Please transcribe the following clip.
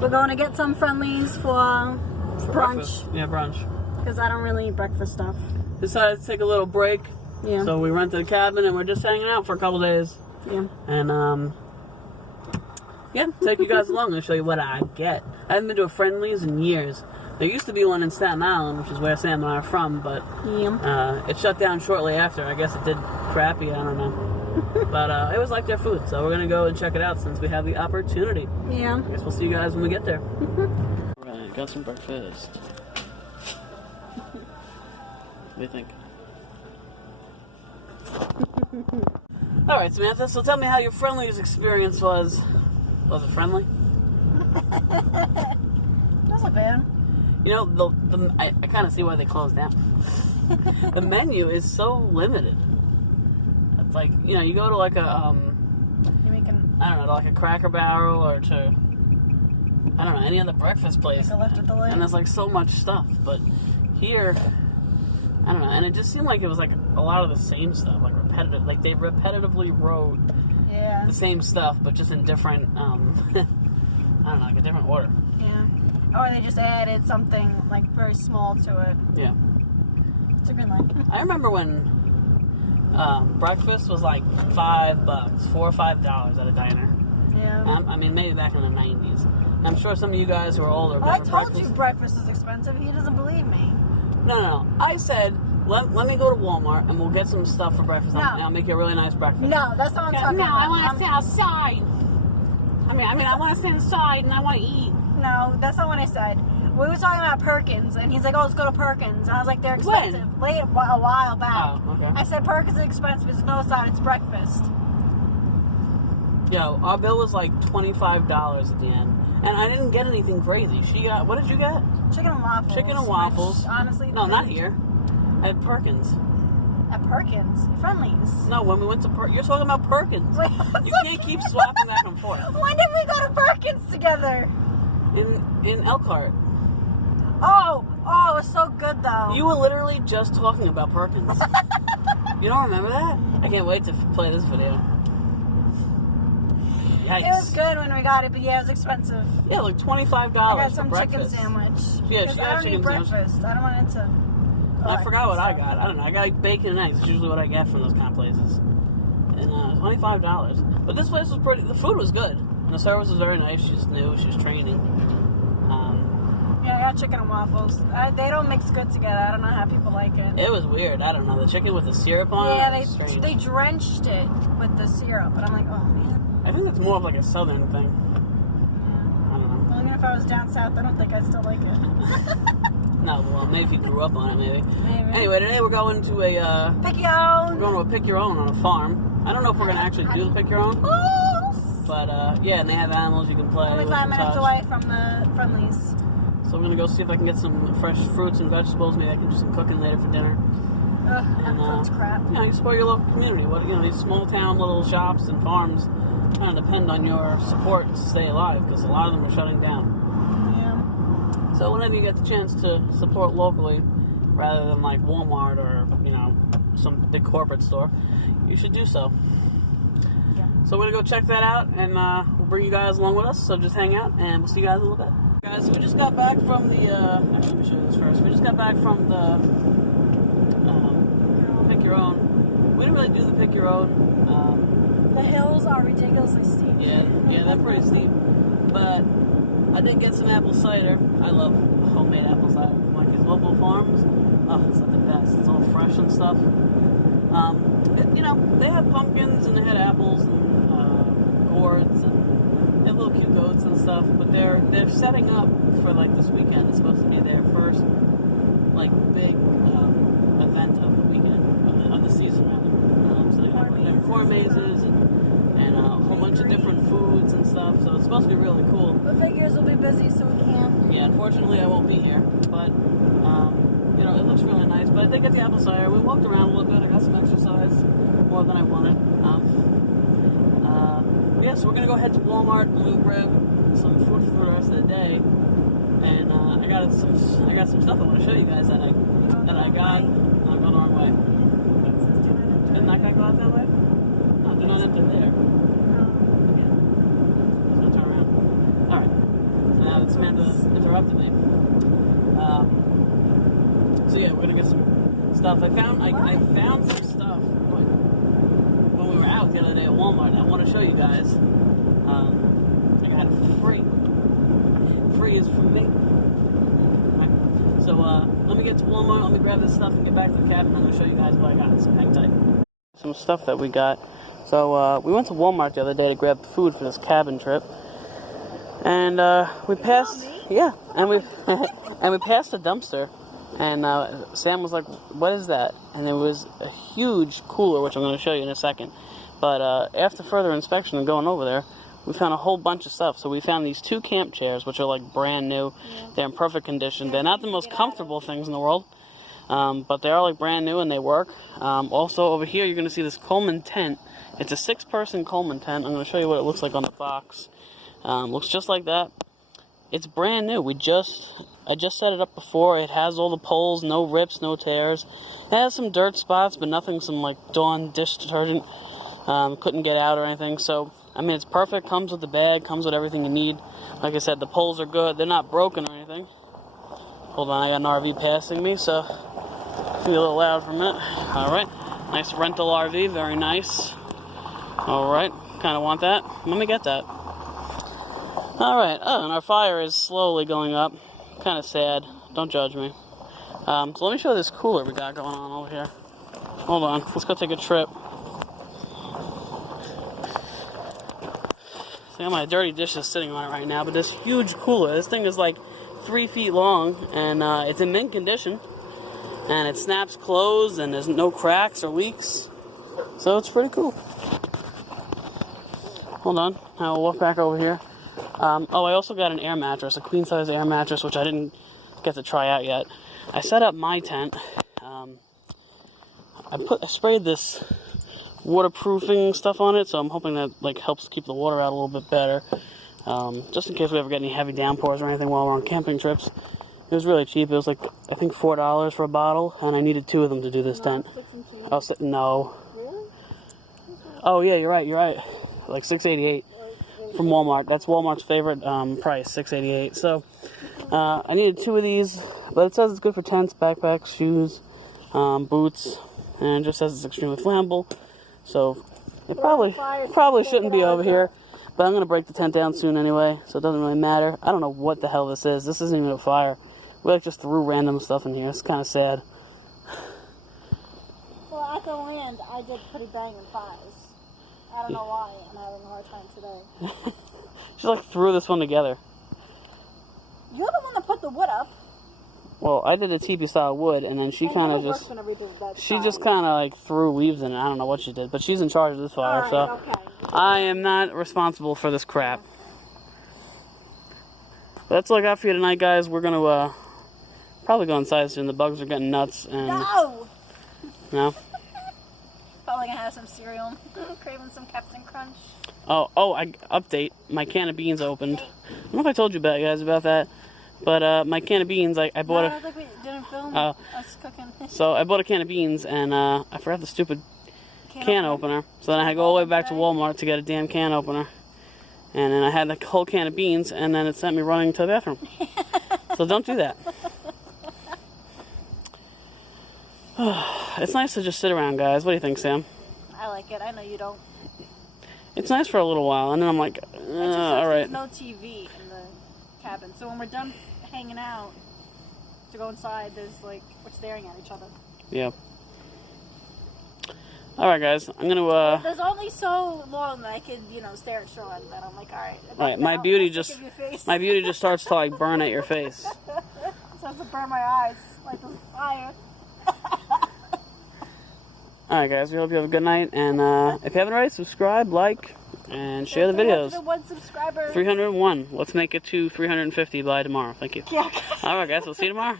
We're going to get some friendlies for brunch. Breakfast. Yeah, brunch. Because I don't really eat breakfast stuff. Decided to take a little break. Yeah. So we rented a cabin and we're just hanging out for a couple days. Yeah. And yeah, take you guys along and show you what I get. I haven't been to a Friendlies in years. There used to be one in Staten Island, which is where Sam and I are from, but it shut down shortly after. I guess it did crappy, I don't know. But it was like their food, so we're going to go and check it out since we have the opportunity. Yeah. I guess we'll see you guys when we get there. Right, got some breakfast. What do you think? Alright, Samantha, so tell me how your Friendlies experience was. Was it friendly? Wasn't bad. You know, I kind of see why they closed down. The menu is so limited. It's like, you know, you go to like a, You're making... I don't know, like a Cracker Barrel or to, I don't know, any other breakfast place. Like a Left with the Light. And there's like so much stuff. But here, I don't know, and it just seemed like it was like a lot of the same stuff, like repetitive. Like they repetitively wrote the same stuff, but just in different, I don't know, like a different order. Yeah. Or they just added something like very small to it. Yeah. It's a green light. I remember when breakfast was like $5, $4 or $5 at a diner. Yeah. I mean, maybe back in the 90s. I'm sure some of you guys who are older. I told you breakfast is expensive. He doesn't believe me. No. I said, let me go to Walmart and we'll get some stuff for breakfast. No. I'll make you a really nice breakfast. No, that's not what I'm talking about. No, I want to stay outside. I mean, I want to stay inside and I want to eat. No, that's not what I said. We were talking about Perkins, and he's like, oh, let's go to Perkins. And I was like, they're expensive. When? A while back. Oh, okay. I said, Perkins is expensive. He's like, no, it's not. It's breakfast. Yo, our bill was like $25 at the end. And I didn't get anything crazy. She got, what did you get? Chicken and waffles. Chicken and waffles. Which, honestly. No, not here. At Perkins. At Perkins? Friendlies. No, when we went to Perkins. You're talking about Perkins. Wait, you can't keep swapping back and forth. When did we go to Perkins together? In Elkhart. Oh, it was so good though. You were literally just talking about Perkins. You don't remember that? I can't wait to play this video. Yikes. It was good when we got it, but yeah, it was expensive. Yeah, like $25 I got for some breakfast. chicken sandwich. Yeah, she got I don't chicken eat breakfast. I don't want it to... I forgot what I got. I don't know. I got like bacon and eggs. It's usually what I get from those kind of places. And $25. But this place was pretty... The food was good. And the service was very nice. She's new. She's training. Yeah, I got chicken and waffles. They don't mix good together. I don't know how people like it. It was weird. I don't know. The chicken with the syrup on it. Yeah, they drenched it with the syrup. But I'm like, oh, man. I think that's more of like a southern thing. Yeah. I don't know. Well, even if I was down south, I don't think I'd still like it. No, well, maybe if you grew up on it, maybe. Maybe. Anyway, today we're going to a... Pick your own. We're going to a pick your own on a farm. I don't know if we're going to actually do the pick your own. But, yeah, and they have animals you can play Only with. 5 and minutes touch. away from the Friendlies. So we're going to go see if I can get some fresh fruits and vegetables. Maybe I can do some cooking later for dinner. Ugh, that's crap. You know, you support your local community. These small town little shops and farms kind of depend on your support to stay alive because a lot of them are shutting down. Yeah. So whenever you get the chance to support locally, rather than like Walmart or, some big corporate store, you should do so. Yeah. So we're going to go check that out, and we'll bring you guys along with us. So just hang out, and we'll see you guys in a little bit. Guys, we just got back from the, actually, let me show you this first. We just got back from the pick your own. We didn't really do the pick your own. The hills are ridiculously steep. Yeah, they're pretty steep. But I did get some apple cider. I love homemade apple cider from like these local farms. Oh, it's like the best. It's all fresh and stuff. They had pumpkins and they had apples and gourds and they have little cute goats and stuff. But they're setting up for like this weekend. It's supposed to be their first like big event of the weekend of the season rather. So they have corn mazes and a whole bunch of different foods and stuff. So it's supposed to be really cool. The figures will be busy, so we can't. Yeah, unfortunately I won't be here, but it looks really nice. But I did get the apple cider. We walked around a little bit. I got some exercise, more than I wanted. So we're gonna go head to Walmart and we'll grab some food for the rest of the day. And I got some stuff I want to show you guys that I got. I'm going the wrong way. Didn't I go out that way? No, they're not up there. Let's go turn around. All right. interrupted me. So yeah, we're gonna get some stuff. I found some stuff when we were out the other day at Walmart. I want to show you guys. I got it free. Free is for me. Right. So let me get to Walmart. Let me grab this stuff and get back to the cabin. I'm gonna show you guys what I got. So hang tight. Some stuff that we got. So we went to Walmart the other day to grab food for this cabin trip, and we passed. Yeah, and we passed a dumpster. And Sam was like, what is that? And it was a huge cooler, which I'm going to show you in a second. But after further inspection and going over there, we found a whole bunch of stuff. So we found these 2 camp chairs, which are like brand new. Yeah. They're in perfect condition. They're not the most comfortable things in the world, but they are like brand new and they work. Also over here, you're going to see this Coleman tent. It's a 6-person Coleman tent. I'm going to show you what it looks like on the box. Looks just like that. It's brand new. I just set it up before. It has all the poles, no rips, no tears. It has some dirt spots, but nothing some like Dawn dish detergent. Couldn't get out or anything. So, I mean, it's perfect. Comes with the bag, comes with everything you need. Like I said, the poles are good. They're not broken or anything. Hold on, I got an RV passing me, so it's be a little loud for a minute. Alright, nice rental RV, very nice. Alright, kind of want that. Let me get that. Alright, and our fire is slowly going up. Kind of sad. Don't judge me. So let me show you this cooler we got going on over here. Hold on, let's go take a trip. See, I got my dirty dishes sitting on it right now, but this huge cooler, this thing is like 3 feet long, and it's in mint condition. And it snaps closed, and there's no cracks or leaks. So it's pretty cool. Hold on, I'll walk back over here. I also got an air mattress, a queen-size air mattress, which I didn't get to try out yet. I set up my tent. I sprayed this waterproofing stuff on it, so I'm hoping that like helps keep the water out a little bit better. Just in case we ever get any heavy downpours or anything while we're on camping trips. It was really cheap. It was like, I think $4 for a bottle, and I needed 2 of them to do this tent. No. Really? Oh yeah, you're right. Like $6.88. From Walmart. That's Walmart's favorite price, $6.88. So I needed 2 of these, but it says it's good for tents, backpacks, shoes, boots, and it just says it's extremely flammable. So it probably shouldn't be over here, but I'm gonna break the tent down soon anyway, so it doesn't really matter. I don't know what the hell this is. This isn't even a fire. We like just threw random stuff in here. It's kind of sad. Well, at the land, I did pretty banging fires. I don't know why, I'm having a hard time today. She like threw this one together. You're the one that put the wood up. Well, I did a teepee style wood, and then she kind of just kind of like threw leaves in it. I don't know what she did, but she's in charge of this fire, right, so okay. I am not responsible for this crap. But that's all I got for you tonight, guys. We're gonna probably go inside soon. The bugs are getting nuts, and no. Probably gonna have some cereal. Craving some Captain Crunch. I update. My can of beans opened. I don't know if I told you guys about that, but my can of beans, I bought I think we didn't film us cooking. So I bought a can of beans, and I forgot the stupid can opener. So then I had to go all the way back to Walmart to get a damn can opener. And then I had the whole can of beans, and then it sent me running to the bathroom. So don't do that. It's nice to just sit around, guys. What do you think, Sam? I like it. I know you don't. It's nice for a little while, and then I'm like, all right. There's no TV in the cabin, so when we're done hanging out to go inside, there's like we're staring at each other. Yeah. All right, guys. I'm gonna. There's only so long that I could, stare at Sean. Then I'm like, all right. All right. My beauty just starts to like burn at your face. It starts to burn my eyes like the fire. Alright guys, we hope you have a good night, and if you haven't already, subscribe, like, and share the videos. 301 subscribers. 301. Let's make it to 350 by tomorrow. Thank you. Yeah. Alright guys, we'll see you tomorrow.